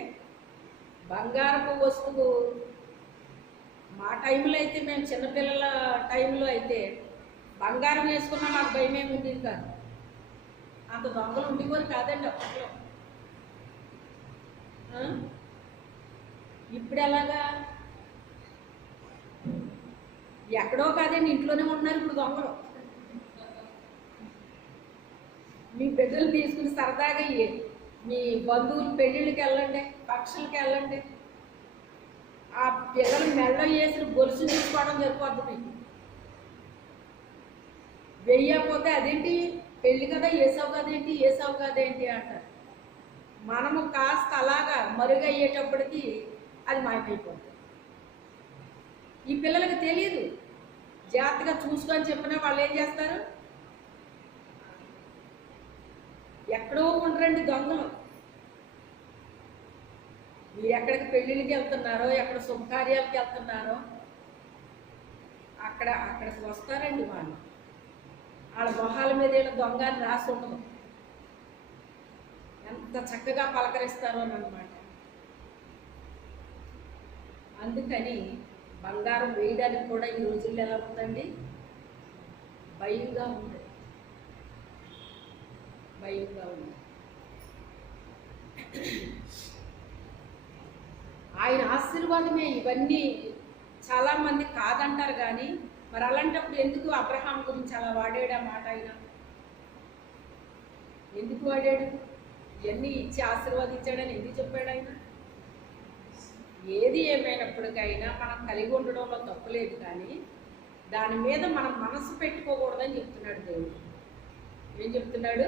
బంగారపు వస్తువు మా టైంలో అయితే, మేము చిన్నపిల్లల టైంలో అయితే బంగారం వేసుకున్నా మాకు భయం ఏమి ఉండేది కాదు. అంత దొంగలు ఉండేవారు కాదండి అప్పట్లో. ఇప్పుడు ఎలాగా? ఎక్కడో కాదండి, ఇంట్లోనే ఉన్నారు ఇప్పుడు దొంగలు. మీ బిడ్డలు తీసుకుని సరదాగా మీ బంధువులు పెళ్ళిళ్ళకి వెళ్ళండి, పక్షులకి వెళ్ళండి, ఆ పిల్లలు మెళ్ళ వేసిన గొలుసు తీసుకోవడం సరిపోద్ది. మీకు వెయ్యకపోతే అదేంటి పెళ్ళి కదా, వేసావు కదేంటి, వేసావు కదేంటి అంటారు. మనము కాస్త అలాగా మరుగయ్యేటప్పటికి అది మాయమైపోతుంది. ఈ పిల్లలకి తెలియదు. జాగ్రత్తగా చూసుకొని చెప్పినా వాళ్ళు ఏం చేస్తారు? ఎక్కడో ఉండరండి దొంగలు. మీరు ఎక్కడికి పెళ్ళిళ్ళకి వెళ్తున్నారో, ఎక్కడ శుభకార్యాలకి వెళ్తున్నారో అక్కడికి వస్తారండి వాళ్ళు. వాళ్ళ మొహాల మీద వీళ్ళ దొంగ అని రాసి ఉండదు. ఎంత చక్కగా పలకరిస్తారో అని అన్నమాట. అందుకని బంగారం వేయడానికి కూడా ఈ రోజుల్లో ఎలా ఉందండి? భయంగా ఉంది, భయంగా ఉంది. ఆయన ఆశీర్వాదమే ఇవన్నీ. చాలామంది కాదంటారు కానీ మరి అలాంటప్పుడు ఎందుకు అబ్రహాం గురించి అలా వాడాడు ఆ మాట? ఆయన ఎందుకు వాడాడు? ఇవన్నీ ఇచ్చి ఆశీర్వాదించాడని ఎందుకు చెప్పాడు ఆయన? ఏది ఏమైనప్పటికైనా మనం కలిగి ఉండడంలో తప్పులేదు, కానీ దాని మీద మనం మనసు పెట్టుకోకూడదని చెప్తున్నాడు దేవుడు. ఏం చెప్తున్నాడు?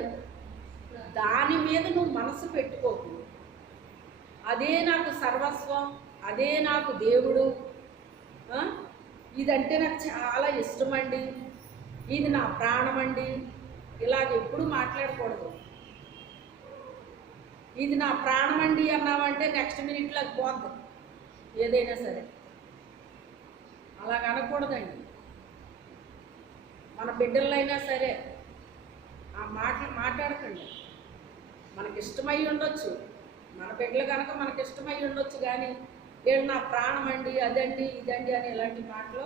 దాని మీద నువ్వు మనసు పెట్టుకోకు. అదే నాకు సర్వస్వం, అదే నాకు దేవుడు, ఇదంటే నాకు చాలా ఇష్టమండి, ఇది నా ప్రాణం అండి, ఇలాగ ఎప్పుడు మాట్లాడకూడదు. ఇది నా ప్రాణం అండి అన్నామంటే నెక్స్ట్ మినిట్లో అది పోద్ది ఏదైనా సరే. అలాగ అనకూడదండి. మన బిడ్డలైనా సరే ఆ మాటలు మాట్లాడకండి. మనకి ఇష్టమై ఉండొచ్చు, మన బిడ్డలు కనుక మనకి ఇష్టమై ఉండొచ్చు, కానీ వీళ్ళు నా ప్రాణం అండి, అదండి ఇదండి అని ఇలాంటి మాటలు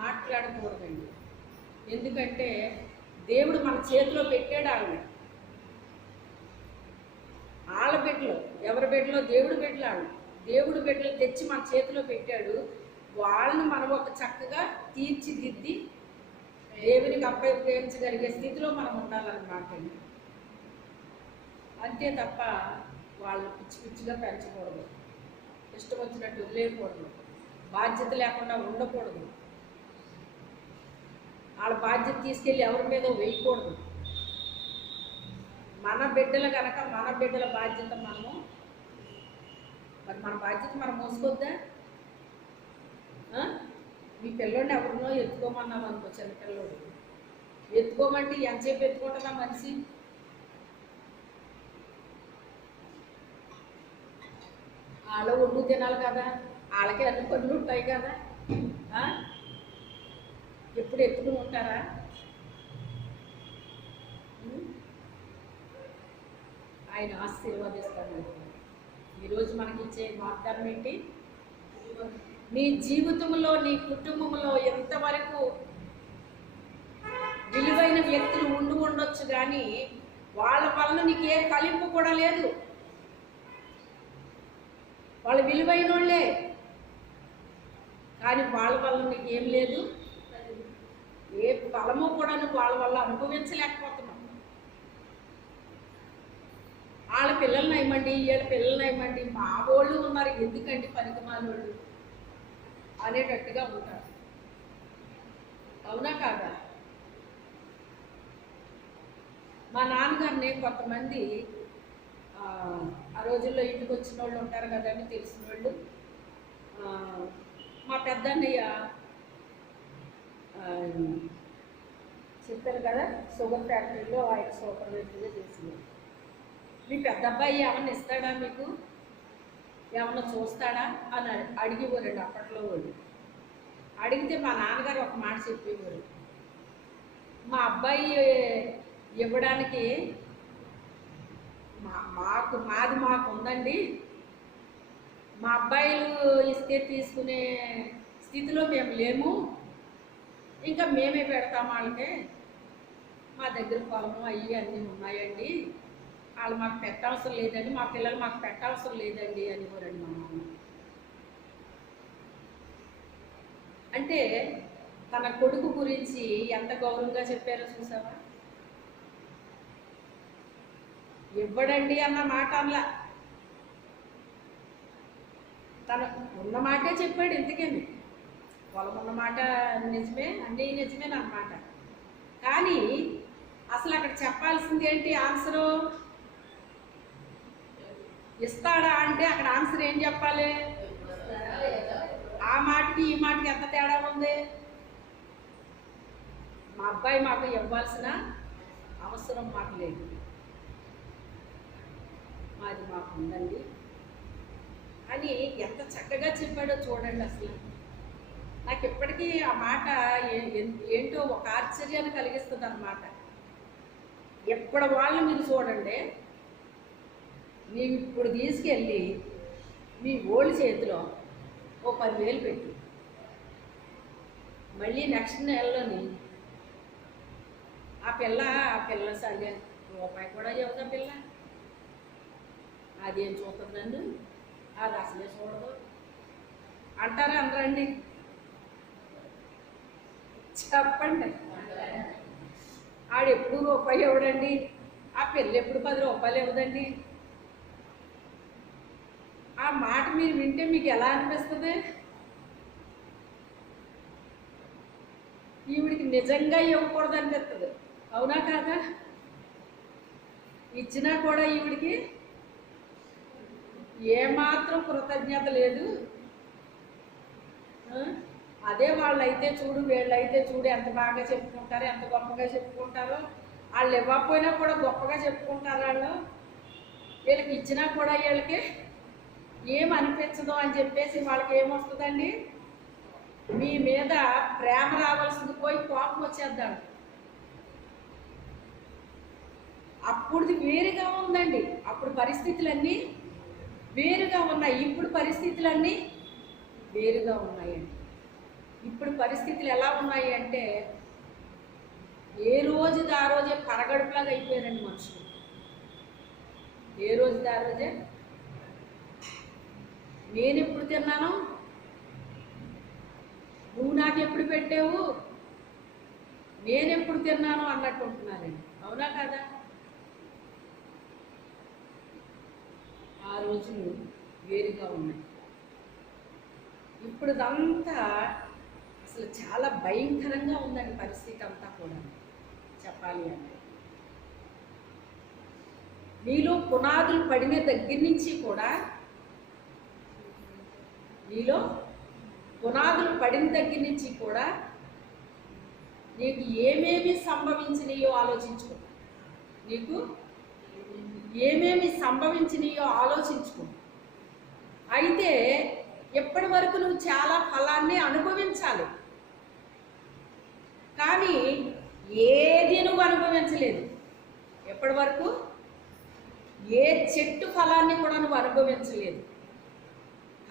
మాట్లాడకూడదండి. ఎందుకంటే దేవుడు మన చేతిలో పెట్టాడు వాళ్ళని. వాళ్ళ బిడ్డలు, ఎవరి బిడ్డలో? దేవుడు బిడ్డలు. వాళ్ళు దేవుడు బిడ్డలు తెచ్చి మన చేతిలో పెట్టాడు. వాళ్ళని మనం ఒక చక్కగా తీర్చిదిద్ది దేవునికి అప్పగించగలిగే స్థితిలో మనం ఉండాలన్నమాట. అంతే తప్ప వాళ్ళు పిచ్చి పిచ్చిగా పెంచకూడదు, ఇష్టం వచ్చినట్టు వదిలేయకూడదు, బాధ్యత లేకుండా ఉండకూడదు, వాళ్ళ బాధ్యత తీసుకెళ్ళి ఎవరి మీద వేయకూడదు. మన బిడ్డలు కనుక మన బిడ్డల బాధ్యత మనము, మరి మన బాధ్యత మనం మోసుకోవద్దా? మీ పిల్లోడిని ఎవరినో ఎత్తుకోమన్నాం అనుకో, చిన్న పిల్లోడు ఎత్తుకోమంటే ఎంతసేపు ఎత్తుకుంటుందా మనిషి? వాళ్ళు వండు తినాలి కదా, వాళ్ళకి అన్ని పనులు ఉంటాయి కదా. ఎప్పుడు ఎత్తుకుని ఉంటారా? ఆయన ఆశీర్వాదిస్తాడు. ఈరోజు మనకి ఇచ్చే వాగ్దానం ఏంటి? నీ జీవితంలో, నీ కుటుంబంలో ఎంతవరకు విలువైన వ్యక్తులు ఉండొచ్చు, కానీ వాళ్ళ వలన నీకు ఏ కలింపు కూడా లేదు. వాళ్ళు విలువైన వాళ్ళే, కానీ వాళ్ళ వల్ల నీకు ఏం లేదు, ఏ బలము కూడా నువ్వు వాళ్ళ వల్ల అనుభవించలేకపోతున్నావు. వాళ్ళ పిల్లల్ని అయ్యమండి, వీళ్ళ పిల్లల్ని అయ్యమండి, మా వాళ్ళు ఉన్నారు ఎందుకండి పనికిమాలోళ్ళు అనేటట్టుగా ఉంటారు. అవునా కాదా? మా నాన్నగారిని కొంతమంది ఆ రోజుల్లో ఇంటికి వచ్చిన వాళ్ళు ఉంటారు కదండి, తెలిసిన వాళ్ళు. మా పెద్దన్నయ్య చెప్పారు కదా, షుగర్ ఫ్యాక్టరీలో ఆయన సూపర్వైజర్గా చేసింది. మీ పెద్ద అబ్బాయి ఏమన్నా ఇస్తాడా, మీకు ఏమన్నా చూస్తాడా అని అడిగేవారండి అప్పట్లో వాళ్ళు. అడిగితే మా నాన్నగారు ఒక మాట చెప్పేవారు, మా అబ్బాయి ఇవ్వడానికి మాకు ఉందండి, మా అబ్బాయిలు ఇస్తే తీసుకునే స్థితిలో మేము లేము, ఇంకా మేమే పెడతాం వాళ్ళకే, మా దగ్గర పొలము అయ్యి అన్నీ ఉన్నాయండి, వాళ్ళు మాకు పెట్టవసరం లేదండి, మా పిల్లలు మాకు పెట్టవసరం లేదండి అని కోరండి మా నాన్న. అంటే తన కొడుకు గురించి ఎంత గౌరవంగా చెప్పారో చూసావా? ఇవ్వడండి అన్న మాట అనలా, తన ఉన్న మాటే చెప్పాడు. ఎందుకని పొలం ఉన్న మాట నిజమే, అన్నీ నిజమేనమాట. కానీ అసలు అక్కడ చెప్పాల్సింది ఏంటి? ఆన్సరు ఇస్తాడా అంటే అక్కడ ఆన్సర్ ఏం చెప్పాలి? ఆ మాటకి ఈ మాటకి ఎంత తేడా ఉంది? మా అబ్బాయి మాకు ఇవ్వాల్సిన అవసరం మాకు లేదు, మాది మాకు ఉందండి అని ఎంత చక్కగా చెప్పాడో చూడండి. అసలు నాకు ఇప్పటికీ ఆ మాట ఏంటో ఒక ఆశ్చర్యాన్ని కలిగిస్తుంది అన్నమాట. ఎప్పటి వాళ్ళు మీరు చూడండి, నీవు ఇప్పుడు తీసుకెళ్ళి మీ ఓల్డ్ చేతిలో ఓ 10,000 పెట్టు, మళ్ళీ నెక్స్ట్ నెలలోని ఆ పిల్ల సరిగా రూపాయి కూడా ఇవ్వదా పిల్ల? అదేం చూస్తుంది నన్ను, అది అసలే చూడదు అంటారా అనరండి? చెప్పండి. ఆడెప్పుడు రూపాయి ఇవ్వడండి, ఆ పిల్ల ఎప్పుడు 10 రూపాయలు ఇవ్వదండి. ఆ మాట మీరు వింటే మీకు ఎలా అనిపిస్తుంది? ఈవిడికి నిజంగా ఇవ్వకూడదు అనిపిస్తుంది, అవునా కాదా? ఇచ్చినా కూడా ఈవిడికి ఏమాత్రం కృతజ్ఞత లేదు. అదే వాళ్ళైతే చూడు, వీళ్ళైతే చూడు ఎంత బాగా చెప్పుకుంటారో, ఎంత గొప్పగా చెప్పుకుంటారో. వాళ్ళు ఇవ్వకపోయినా కూడా గొప్పగా చెప్పుకుంటారు వాళ్ళు. వీళ్ళకి ఇచ్చినా కూడా వీళ్ళకి ఏం అనిపించదు అని చెప్పేసి వాళ్ళకి ఏమొస్తుందండి? మీ మీద ప్రేమ రావాల్సింది పోయి కోపం వచ్చేద్దాం. అప్పుడుది వేరుగా ఉందండి, అప్పుడు పరిస్థితులన్నీ వేరుగా ఉన్నాయి, ఇప్పుడు పరిస్థితులన్నీ వేరుగా ఉన్నాయండి. ఇప్పుడు పరిస్థితులు ఎలా ఉన్నాయి అంటే ఏ రోజుది ఆ రోజే పరగడుపులాగా అయిపోయారండి మనుషులు. ఏ రోజుది ఆ రోజే నేను ఎప్పుడు తిన్నాను, నువ్వు నాకు ఎప్పుడు పెట్టావు, నేనెప్పుడు తిన్నాను అన్నట్టు ఉంటున్నారండి, అవునా కదా? ఆ రోజులు వేరుగా ఉన్నాయి. ఇప్పుడు అదంతా అసలు చాలా భయంకరంగా ఉందండి పరిస్థితి అంతా కూడా చెప్పాలి అంటే. నీలో పునాదులు పడిన దగ్గర నుంచి కూడా, నీలో పునాదులు పడిన దగ్గర నుంచి కూడా నీకు ఏమేమి సంభవించినాయో ఆలోచించుకో. నీకు ఏమేమి సంభవించినాయో ఆలోచించుకో. అయితే ఎప్పటి వరకు నువ్వు చాలా ఫలాన్ని అనుభవించాలి, కానీ ఏది నువ్వు అనుభవించలేదు. ఎప్పటి వరకు ఏ చెట్టు ఫలాన్ని కూడా నువ్వు అనుభవించలేదు.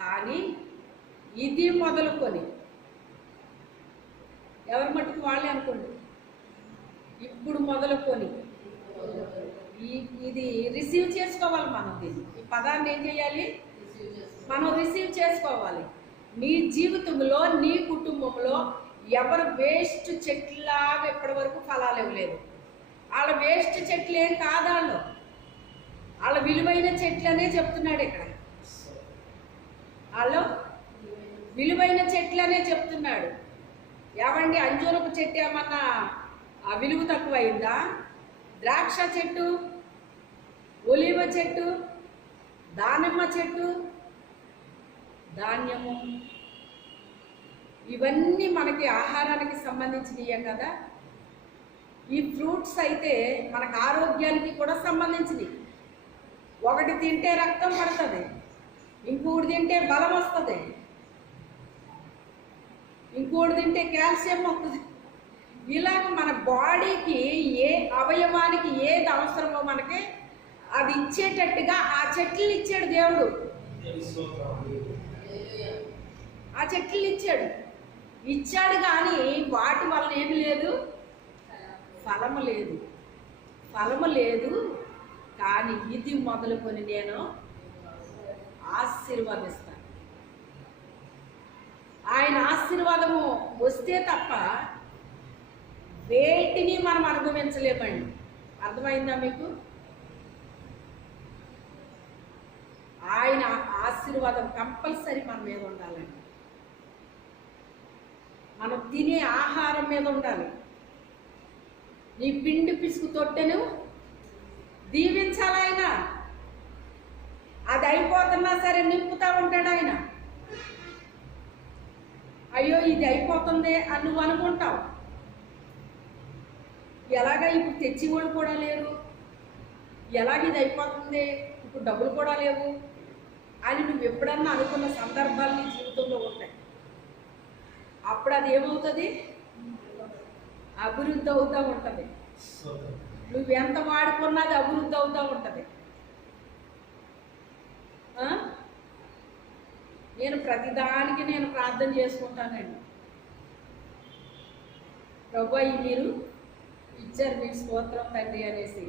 కానీ ఇది మొదలుకొని ఎవరి మట్టుకు వాళ్ళే అనుకోండి, ఇప్పుడు మొదలుకొని ఇది రిసీవ్ చేసుకోవాలి. మనం దీన్ని, ఈ పదాన్ని ఏం చేయాలి? మనం రిసీవ్ చేసుకోవాలి. నీ జీవితంలో, నీ కుటుంబంలో ఎవరు వేస్ట్ చెట్లులాగా ఇప్పటి వరకు ఫలాలు ఇవ్వలేదు. వాళ్ళ వేస్ట్ చెట్లు ఏం కాదు, వాళ్ళ విలువైన చెట్లనే చెప్తున్నాడు ఇక్కడ. వాళ్ళు విలువైన చెట్లనే చెప్తున్నాడు. ఏమండి, అంజూరపు చెట్టు ఏమన్నా ఆ విలువ తక్కువైందా? ద్రాక్ష చెట్టు, ఒలివ చెట్టు, దానిమ్మ చెట్టు, ధాన్యము, ఇవన్నీ మనకి ఆహారానికి సంబంధించినయే కదా. ఈ ఫ్రూట్స్ అయితే మనకు ఆరోగ్యానికి కూడా సంబంధించినవి. ఒకటి తింటే రక్తం పడుతుంది, ఇంకోటి తింటే బలం వస్తుంది, ఇంకోటి తింటే కాల్షియం వస్తుంది. ఇలాగ మన బాడీకి ఏ అవయవానికి ఏది అవసరమో మనకి అది ఇచ్చేటట్టుగా ఆ చెట్లు ఇచ్చాడు దేవుడు. ఆ చెట్లు ఇచ్చాడు కానీ వాటి వలన ఏమి లేదు, ఫలము లేదు. ఫలము లేదు. కానీ ఇది మొదలుకొని నేను ఆశీర్వదిస్తాను. ఆయన ఆశీర్వాదము వస్తే తప్ప వేటిని మనం అనుభవించలేమండి. అర్థమైందా మీకు? ఆయన ఆశీర్వాదం కంపల్సరీ మన మీద ఉండాలండి. మనం తినే ఆహారం మీద ఉండాలి. నీ పిండి పిసుకు తొట్టెను దీవించాలి ఆయన. అది అయిపోతున్నా సరే నింపుతా ఉంటాడు ఆయన. అయ్యో ఇది అయిపోతుంది అని నువ్వు అనుకుంటావు. ఎలాగ ఇప్పుడు తెచ్చేవాళ్ళు కూడా లేరు, ఎలాగ ఇది అయిపోతుంది, ఇప్పుడు డబ్బులు కూడా లేవు అని నువ్వు ఎప్పుడన్నా అనుకున్న సందర్భాలు నీ జీవితంలో ఉంటాయి. అప్పుడు అది ఏమవుతుంది? అభివృద్ధి అవుతూ ఉంటుంది. నువ్వు ఎంత వాడుకున్నా అది అభివృద్ధి అవుతూ ఉంటుంది. నేను ప్రతిదానికి నేను ప్రార్థన చేసుకుంటానండి. ప్రభువా మీరు ఇచ్చారు, మీకు స్తోత్రం తండ్రి అనేసి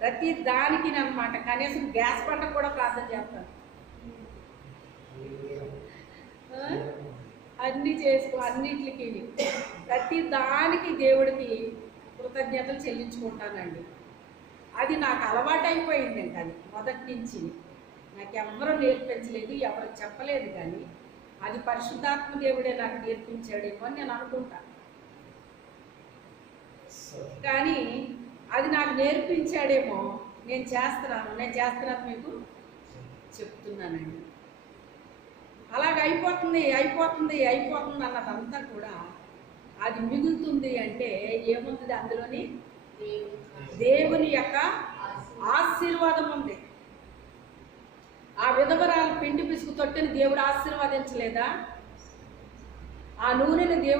ప్రతి దానికి అన్నమాట. కనీసం గ్యాస్ పంట కూడా ప్రార్థన చేస్తాను. అన్నిటికి ప్రతి దానికి దేవుడికి కృతజ్ఞతలు చెల్లించుకుంటానండి. అది నాకు అలవాటైపోయిందండి. అది మొదటి నుంచి నాకు ఎవరు నేర్పించలేదు, ఎవరు చెప్పలేదు. కానీ అది పరిశుద్ధాత్మ దేవుడే నాకు నేర్పించాడేమో అని నేను అనుకుంటాను. కానీ అది నాకు నేర్పించాడేమో, నేను చేస్తున్నాను మీకు చెప్తున్నానండి. అలాగ అయిపోతుంది అన్నదంతా కూడా అది మిగులుతుంది అంటే ఏముంది అందులోని? దేవుని యొక్క ఆశీర్వాదం ఉంది. ఆ విధవరాలు పిండి పిసుకు తొట్టెని దేవుడు ఆశీర్వదించలేదా? ఆ నూనెని దేవుడు